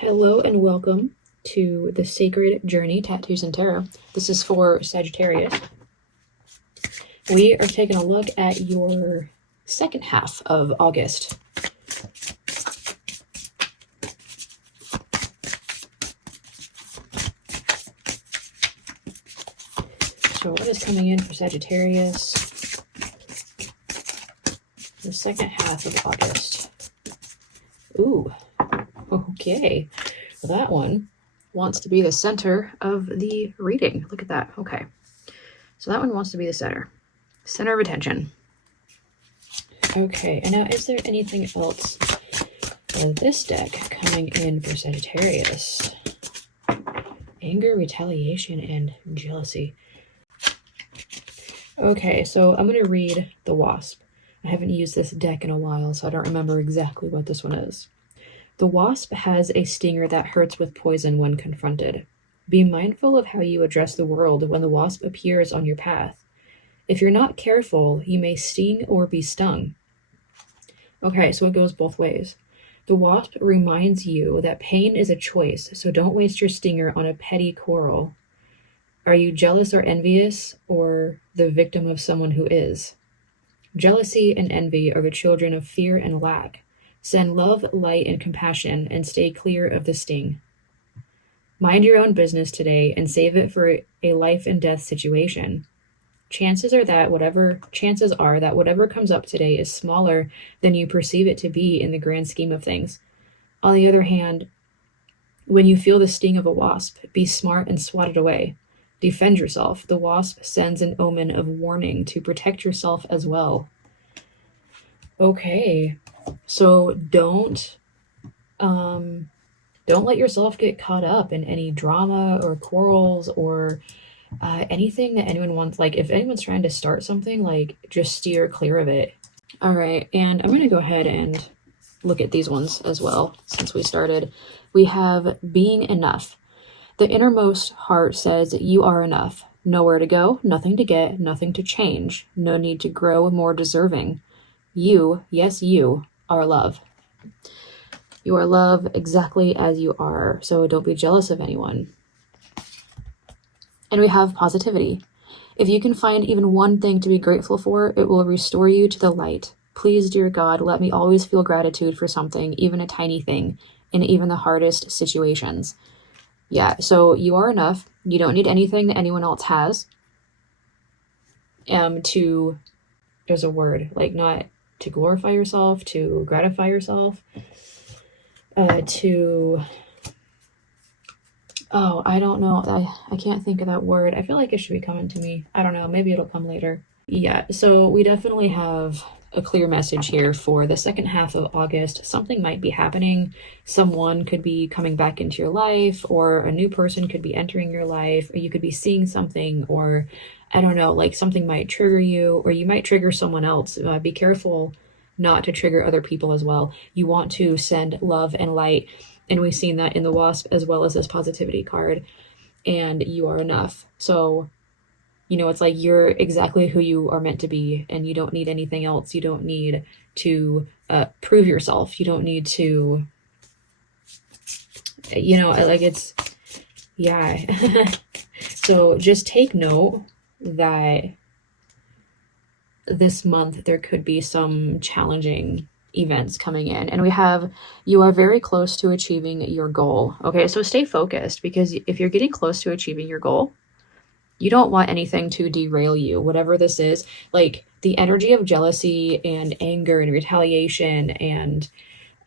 Hello and welcome to the Sacred Journey Tattoos and Tarot. This is for Sagittarius. We are taking a look at your second half of August. So what is coming in for Sagittarius the second half of August? Ooh, okay. Well, that one wants to be the center of the reading. Look at that. Okay. So that one wants to be the center of attention. Okay, and now is there anything else for this deck coming in for Sagittarius? Anger, retaliation, and jealousy. Okay, so I'm going to read the Wasp. I haven't used this deck in a while, so I don't remember exactly what this one is. The Wasp has a stinger that hurts with poison when confronted. Be mindful of how you address the world when the Wasp appears on your path. If you're not careful, you may sting or be stung. Okay, so it goes both ways. The Wasp reminds you that pain is a choice, so don't waste your stinger on a petty quarrel. Are you jealous or envious, or the victim of someone who is? Jealousy and envy are the children of fear and lack. Send love, light, and compassion, and stay clear of the sting. Mind your own business today and save it for a life and death situation. Chances are that whatever comes up today is smaller than you perceive it to be in the grand scheme of things. On the other hand, when you feel the sting of a wasp, be smart and swat it away. Defend yourself. The wasp sends an omen of warning to protect yourself as well. Okay, so don't let yourself get caught up in any drama or quarrels or anything that anyone wants. Like, if anyone's trying to start something, like, just steer clear of it. All right, and I'm going to go ahead and look at these ones as well since we started. We have being enough. The innermost heart says you are enough. Nowhere to go, nothing to get, nothing to change. No need to grow more deserving. You, yes, you are love. You are love exactly as you are, so don't be jealous of anyone. And we have positivity. If you can find even one thing to be grateful for, it will restore you to the light. Please, dear God, let me always feel gratitude for something, even a tiny thing, in even the hardest situations. Yeah, so you are enough. You don't need anything that anyone else has. There's a word, like, not to glorify yourself, to gratify yourself, I don't know. I can't think of that word. I feel like it should be coming to me. I don't know. Maybe it'll come later. Yeah, so we definitely have a clear message here for the second half of August. Something might be happening. Someone could be coming back into your life, or a new person could be entering your life, or you could be seeing something, or I don't know, like something might trigger you, or you might trigger someone else. Be careful not to trigger other people as well. You want to send love and light, and we've seen that in the Wasp as well as this positivity card, and you are enough. So, you know, it's like you're exactly who you are meant to be, and you don't need anything else. You don't need to prove yourself. You don't need to, you know, like, it's, yeah. So just take note that this month there could be some challenging events coming in, and we have, you are very close to achieving your goal. Okay, so stay focused, because if you're getting close to achieving your goal, you don't want anything to derail you, whatever this is. Like, the energy of jealousy and anger and retaliation and,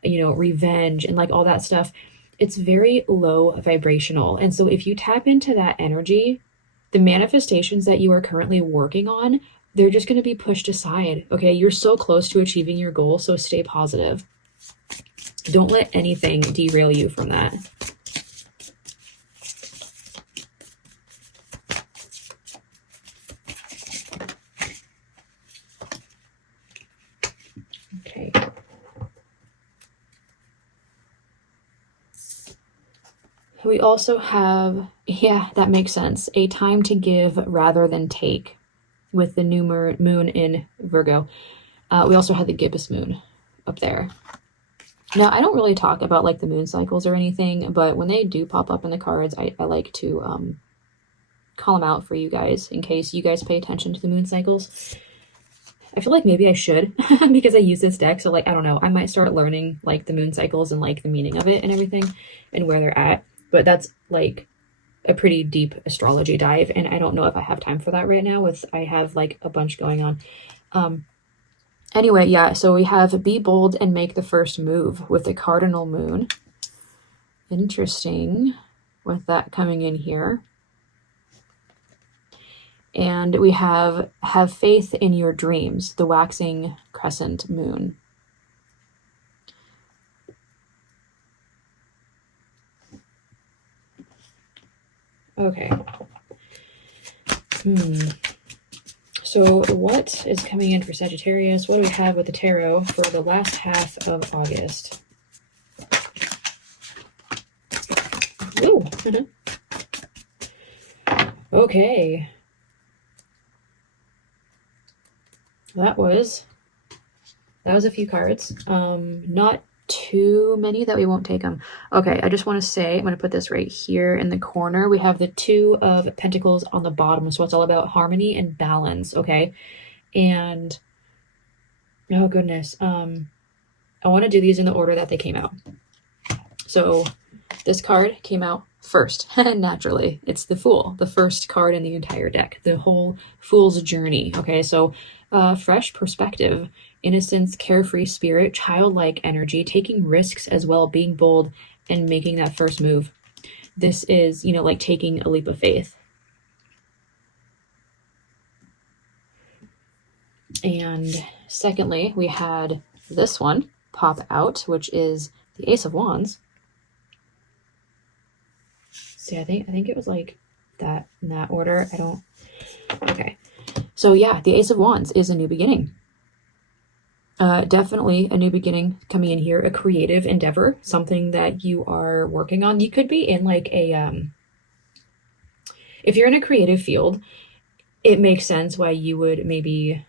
you know, revenge and like all that stuff, it's very low vibrational. And so if you tap into that energy, the manifestations that you are currently working on, they're just going to be pushed aside. Okay, you're so close to achieving your goal, so stay positive. Don't let anything derail you from that. Okay. We also have, yeah, that makes sense, a time to give rather than take, with the new moon in Virgo. We also had the gibbous moon up there. Now, I don't really talk about like the moon cycles or anything, but when they do pop up in the cards, I like to call them out for you guys in case you guys pay attention to the moon cycles. I feel like maybe I should because I use this deck. So like, I don't know, I might start learning like the moon cycles and like the meaning of it and everything and where they're at. But that's like a pretty deep astrology dive. And I don't know if I have time for that right now I have like a bunch going on. Anyway, yeah, so we have be bold and make the first move with the cardinal moon. Interesting with that coming in here. And we have faith in your dreams, the waxing crescent moon. Okay. So what is coming in for Sagittarius? What do we have with the tarot for the last half of August? Ooh. Okay. That was a few cards. Not too many that we won't take them. Okay, I just want to say, I'm going to put this right here in the corner. We have the Two of Pentacles on the bottom, so it's all about harmony and balance, okay? And, oh goodness, I want to do these in the order that they came out. So this card came out first, naturally. It's the Fool, the first card in the entire deck, the whole Fool's journey, okay? So fresh perspective, innocence, carefree spirit, childlike energy, taking risks as well, being bold and making that first move. This is, you know, like taking a leap of faith. And secondly, we had this one pop out, which is the Ace of Wands. See, I think it was like that in that order. Okay. So yeah, the Ace of Wands is a new beginning. Definitely a new beginning coming in here, a creative endeavor, something that you are working on. You could be in like a, if you're in a creative field, it makes sense why you would maybe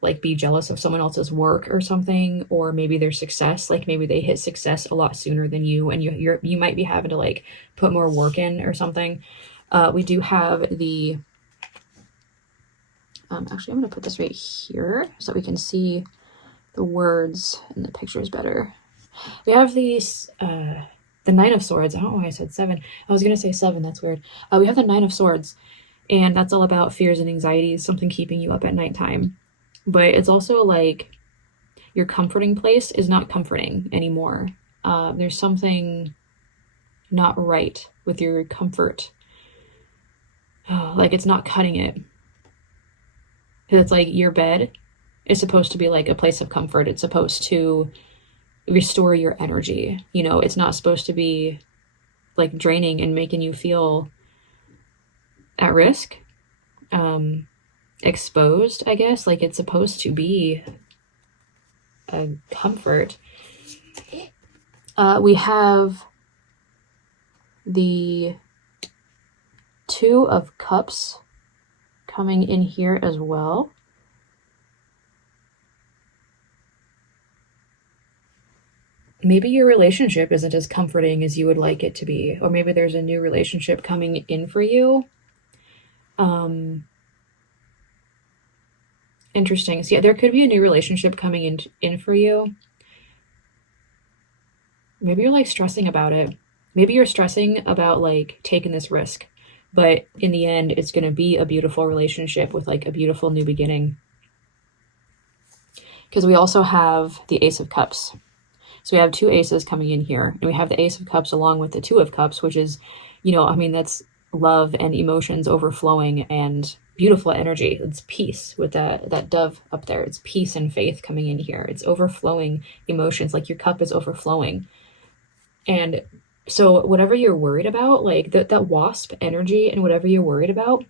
like be jealous of someone else's work or something, or maybe their success, like maybe they hit success a lot sooner than you, and you might be having to like put more work in or something. We do have the, actually I'm going to put this right here so we can see the words and the pictures better. We have these, the Nine of Swords. I don't know why I said 7. I was going to say 7. That's weird. We have the Nine of Swords, and that's all about fears and anxieties, something keeping you up at nighttime. But it's also like your comforting place is not comforting anymore. There's something not right with your comfort. Like it's not cutting it. Because it's like your bed is supposed to be like a place of comfort. It's supposed to restore your energy. You know, it's not supposed to be like draining and making you feel at risk. Exposed, I guess. Like it's supposed to be a comfort. We have the Two of Cups coming in here as well. Maybe your relationship isn't as comforting as you would like it to be, or maybe there's a new relationship coming in for you. Interesting. So yeah, there could be a new relationship coming in for you. Maybe you're like stressing about it. Maybe you're stressing about like taking this risk, but in the end, it's going to be a beautiful relationship with like a beautiful new beginning. Because we also have the Ace of Cups. So we have 2 aces coming in here, and we have the Ace of Cups along with the Two of Cups, which is, you know, I mean, that's love and emotions overflowing and beautiful energy. It's peace with that dove up there. It's peace and faith coming in here. It's overflowing emotions, like your cup is overflowing. And so whatever you're worried about, like that wasp energy and whatever you're worried about,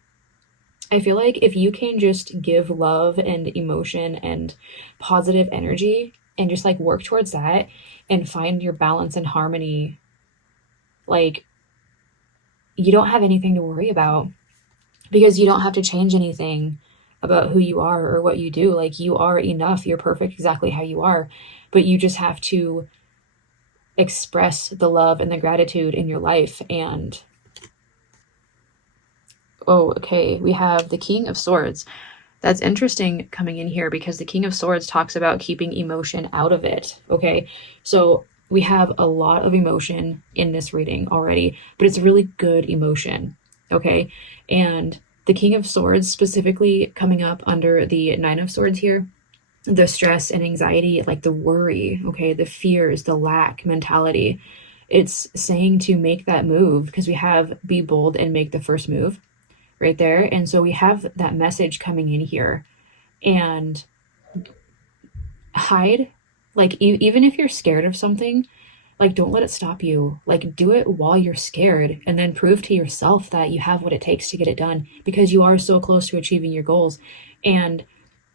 I feel like if you can just give love and emotion and positive energy and just like work towards that and find your balance and harmony, like you don't have anything to worry about, because you don't have to change anything about who you are or what you do. Like you are enough. You're perfect exactly how you are, but you just have to express the love and the gratitude in your life. And oh, okay, we have the King of Swords. That's interesting coming in here because the King of Swords talks about keeping emotion out of it. Okay, so we have a lot of emotion in this reading already, but it's really good emotion. Okay, and the King of Swords specifically coming up under the Nine of Swords here, the stress and anxiety, like the worry, okay, the fears, the lack mentality. It's saying to make that move because we have be bold and make the first move right there. And so we have that message coming in here. And hide, like even if you're scared of something, like don't let it stop you. Like do it while you're scared and then prove to yourself that you have what it takes to get it done because you are so close to achieving your goals. And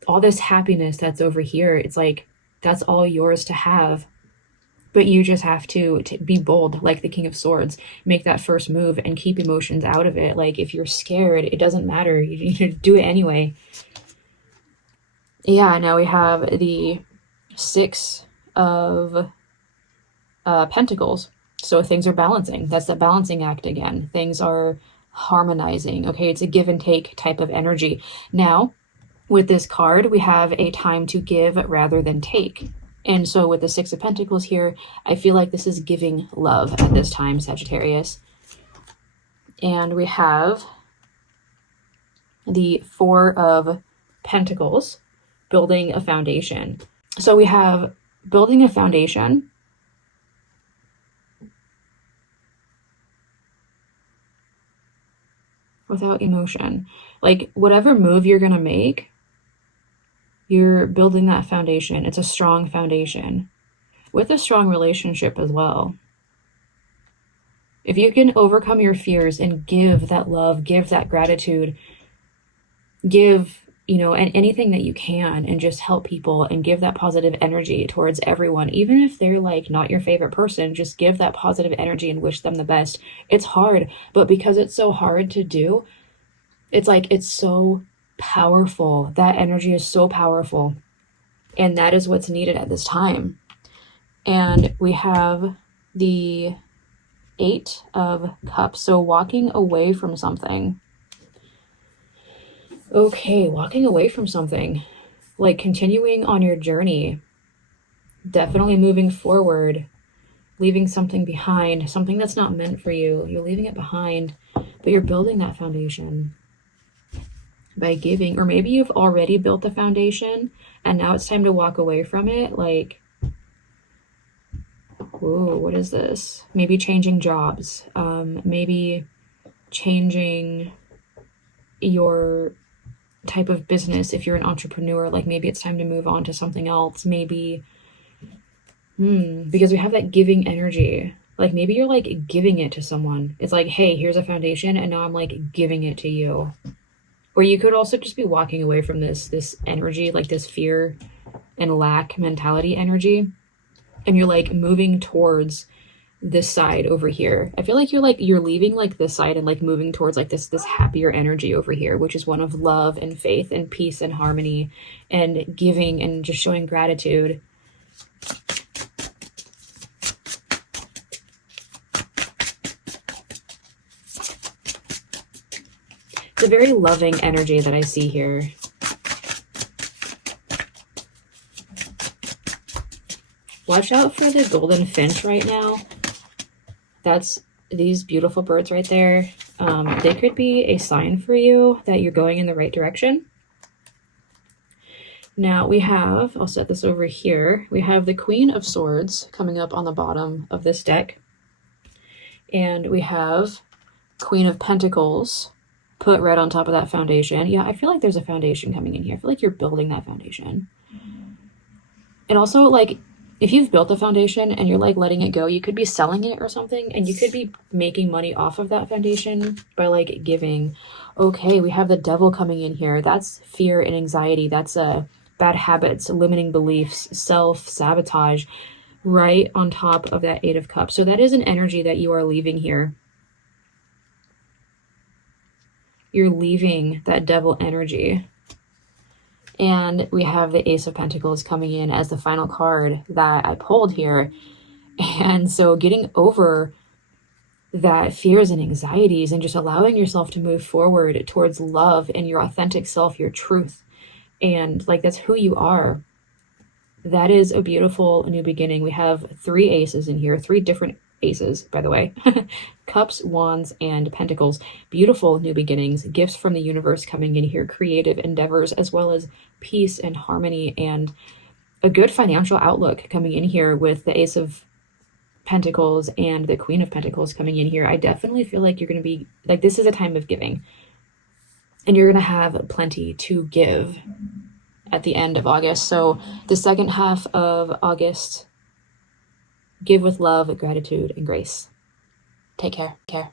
all this happiness that's over here, it's like that's all yours to have. But you just have to be bold, like the King of Swords, make that first move and keep emotions out of it. Like if you're scared, it doesn't matter. You do it anyway. Yeah, now we have the Six of Pentacles. So things are balancing. That's the balancing act again. Things are harmonizing. Okay, it's a give and take type of energy. Now, with this card, we have a time to give rather than take. And so with the Six of Pentacles here, I feel like this is giving love at this time, Sagittarius. And we have the Four of Pentacles, building a foundation. So we have building a foundation. Without emotion. Like whatever move you're going to make, you're building that foundation. It's a strong foundation with a strong relationship as well. If you can overcome your fears and give that love, give that gratitude, give, and anything that you can and just help people and give that positive energy towards everyone, even if they're like not your favorite person, just give that positive energy and wish them the best. It's hard, but because it's so hard to do, it's like, it's so powerful. That energy is so powerful. And that is what's needed at this time. And we have the Eight of Cups. So walking away from something. Okay, walking away from something. Like continuing on your journey. Definitely moving forward. Leaving something behind. Something that's not meant for you. You're leaving it behind. But you're building that foundation by giving, or maybe you've already built the foundation and now it's time to walk away from it. Like, whoa, what is this? Maybe changing jobs, maybe changing your type of business. If you're an entrepreneur, like maybe it's time to move on to something else. Maybe, because we have that giving energy. Like maybe you're like giving it to someone. It's like, hey, here's a foundation and now I'm like giving it to you. Or you could also just be walking away from this energy, like this fear and lack mentality energy. And you're like moving towards this side over here. I feel like you're leaving like this side and like moving towards like this happier energy over here, which is one of love and faith and peace and harmony and giving and just showing gratitude. It's a very loving energy that I see here. Watch out for the golden finch right now. That's these beautiful birds right there. They could be a sign for you that you're going in the right direction. Now we have, I'll set this over here. We have the Queen of Swords coming up on the bottom of this deck. And we have Queen of Pentacles put right on top of that foundation. Yeah, I feel like there's a foundation coming in here. I feel like you're building that foundation. And also, like, if you've built a foundation and you're like letting it go, you could be selling it or something, and you could be making money off of that foundation by like giving. Okay, we have the Devil coming in here. That's fear and anxiety. That's bad habits, limiting beliefs, self-sabotage, right on top of that Eight of Cups. So that is an energy that you are leaving here. You're leaving that Devil energy. And we have the Ace of Pentacles coming in as the final card that I pulled here. And so getting over that fears and anxieties and just allowing yourself to move forward towards love and your authentic self, your truth, and like that's who you are. That is a beautiful new beginning. We have 3 aces in here, 3 different aces, by the way. Cups, wands, and pentacles. Beautiful new beginnings, gifts from the universe coming in here, creative endeavors, as well as peace and harmony, and a good financial outlook coming in here with the Ace of Pentacles and the Queen of Pentacles coming in here. I definitely feel like you're going to be, like, this is a time of giving. And you're going to have plenty to give at the end of August. So the second half of August, give with love, gratitude, and grace. Take care.